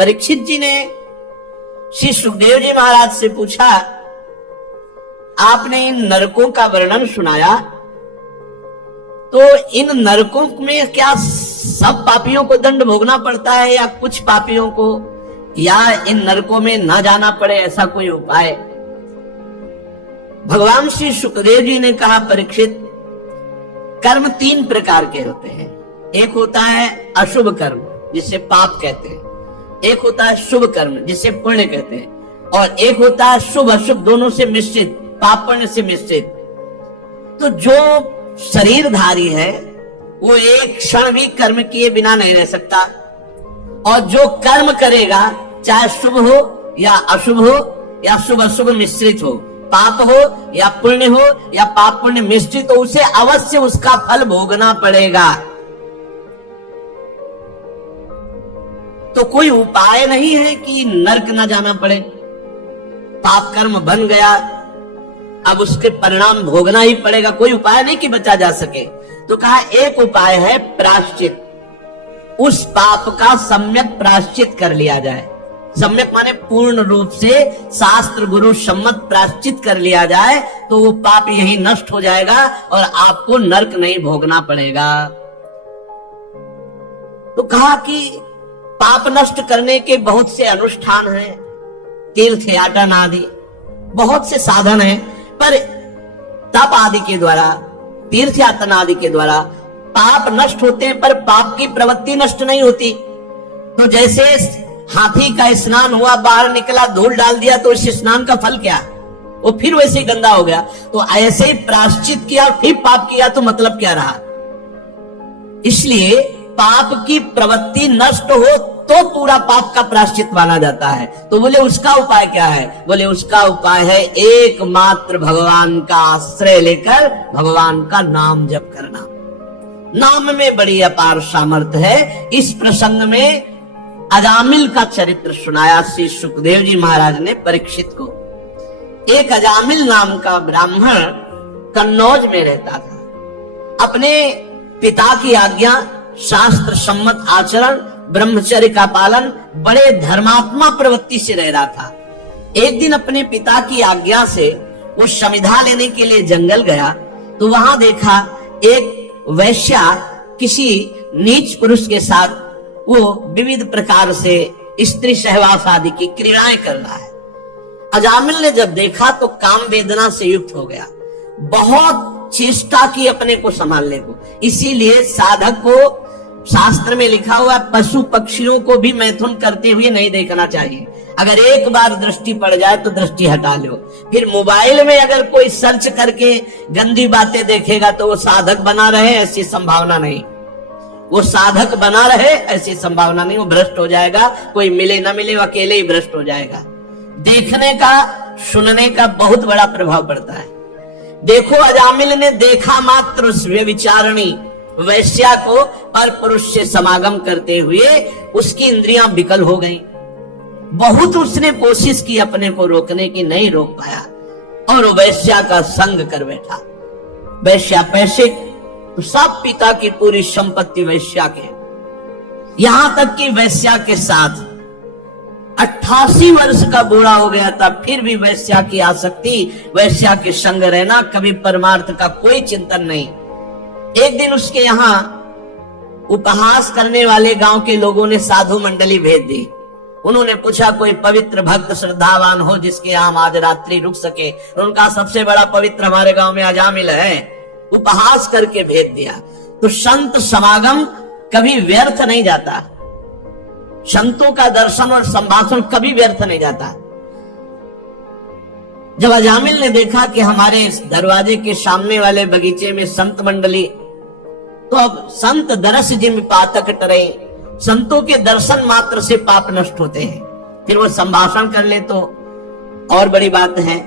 परीक्षित जी ने श्री सुखदेव जी महाराज से पूछा, आपने इन नरकों का वर्णन सुनाया, तो इन नरकों में क्या सब पापियों को दंड भोगना पड़ता है या कुछ पापियों को, या इन नरकों में न जाना पड़े, ऐसा कोई उपाय? भगवान श्री सुखदेव जी ने कहा, परीक्षित, कर्म 3 प्रकार के होते हैं। एक होता है अशुभ कर्म जिसे पाप कहते हैं, एक होता है शुभ कर्म जिसे पुण्य कहते हैं, और एक होता है शुभ अशुभ दोनों से मिश्रित, पाप पुण्य से मिश्रित। तो जो शरीरधारी है वो एक क्षण भी कर्म किए बिना नहीं रह सकता, और जो कर्म करेगा चाहे शुभ हो या अशुभ हो या शुभ अशुभ मिश्रित हो, पाप हो या पुण्य हो या पाप पुण्य मिश्रित हो, उसे अवश्य उसका फल भोगना पड़ेगा। तो कोई उपाय नहीं है कि नरक न जाना पड़े। पाप कर्म बन गया, अब उसके परिणाम भोगना ही पड़ेगा, कोई उपाय नहीं कि बचा जा सके। तो कहा एक उपाय है प्रायश्चित, उस पाप का सम्यक प्रायश्चित कर लिया जाए। सम्यक माने पूर्ण रूप से शास्त्र गुरु सम्मत प्रायश्चित कर लिया जाए, तो वो पाप यही नष्ट हो जाएगा और आपको नरक नहीं भोगना पड़ेगा। तो कहा कि पाप नष्ट करने के बहुत से अनुष्ठान हैं, तीर्थ याटन आदि बहुत से साधन हैं, पर तप आदि के द्वारा, तीर्थ यातन आदि के द्वारा पाप नष्ट होते हैं, पर पाप की प्रवृत्ति नष्ट नहीं होती। तो जैसे हाथी का स्नान हुआ, बाहर निकला, धूल डाल दिया, तो इस स्नान का फल क्या? वो फिर वैसे ही गंदा हो गया। तो ऐसे ही प्रायश्चित किया फिर पाप किया तो मतलब क्या रहा? इसलिए पाप की प्रवृत्ति नष्ट हो तो पूरा पाप का प्रायश्चित माना जाता है। तो बोले उसका उपाय क्या है? बोले उसका उपाय है एकमात्र भगवान का आश्रय लेकर भगवान का नाम जप करना। नाम में बड़ी अपार सामर्थ्य है। इस प्रसंग में अजामिल का चरित्र सुनाया श्री सुखदेव जी महाराज ने परीक्षित को। एक अजामिल नाम का ब्राह्मण कन्नौज में रहता था। अपने पिता की आज्ञा, शास्त्र सम्मत आचरण, ब्रह्मचर्य का पालन, बड़े धर्मात्मा प्रवृत्ति से रह रहा था। एक दिन अपने पिता की आज्ञा से वो समिधा लेने के लिए जंगल गया, तो वहां देखा एक वैश्या किसी नीच पुरुष के साथ वो विविध प्रकार से स्त्री सहवास आदि की क्रियाएं कर रहा है। अजामिल ने जब देखा तो काम वेदना से युक्त हो गया, बहुत चेष्टा की अपने को संभालने को। इसीलिए साधक को शास्त्र में लिखा हुआ पशु पक्षियों को भी मैथुन करते हुए नहीं देखना चाहिए। अगर एक बार दृष्टि पड़ जाए तो दृष्टि हटा लो। फिर मोबाइल में अगर कोई सर्च करके गंदी बातें देखेगा तो वो साधक बना रहे ऐसी संभावना नहीं, वो साधक बना रहे ऐसी संभावना नहीं, वो भ्रष्ट हो जाएगा। कोई मिले ना मिले वो अकेले ही भ्रष्ट हो जाएगा। देखने का, सुनने का बहुत बड़ा प्रभाव पड़ता है। देखो अजामिल ने देखा मात्र उस व्यभिचारिणी वैश्या को पर पुरुष से समागम करते हुए उसकी इंद्रियां विकल हो गईं। बहुत उसने कोशिश की अपने को रोकने की, नहीं रोक पाया और वो वैश्या का संग कर बैठा। वैश्या पैसे तो सब पिता की पूरी संपत्ति वैश्या के, यहां तक कि वैश्या के साथ 88 वर्ष का बूढ़ा हो गया था, फिर भी वैश्या की आसक्ति, वैश्या के संग रहना, कभी परमार्थ का कोई चिंतन नहीं। एक दिन उसके यहाँ उपहास करने वाले गांव के लोगों ने साधु मंडली भेज दी। उन्होंने पूछा कोई पवित्र भक्त श्रद्धावान हो जिसके यहाँ आज रात्रि रुक सके। उनका सबसे बड़ा पवित्र हमारे गांव में अजामिल है। उपहास करके भेज दिया। तो संत समागम कभी व्यर्थ नहीं जाता, संतों का दर्शन और संभाषण कभी व्यर्थ नहीं जाता। जब अजामिल ने देखा कि हमारे दरवाजे के सामने वाले बगीचे में संत मंडली, तो अब संत दरस जिम पातक टरे, संतों के दर्शन मात्र से पाप नष्ट होते हैं। फिर वो संभाषण कर ले तो और बड़ी बात है।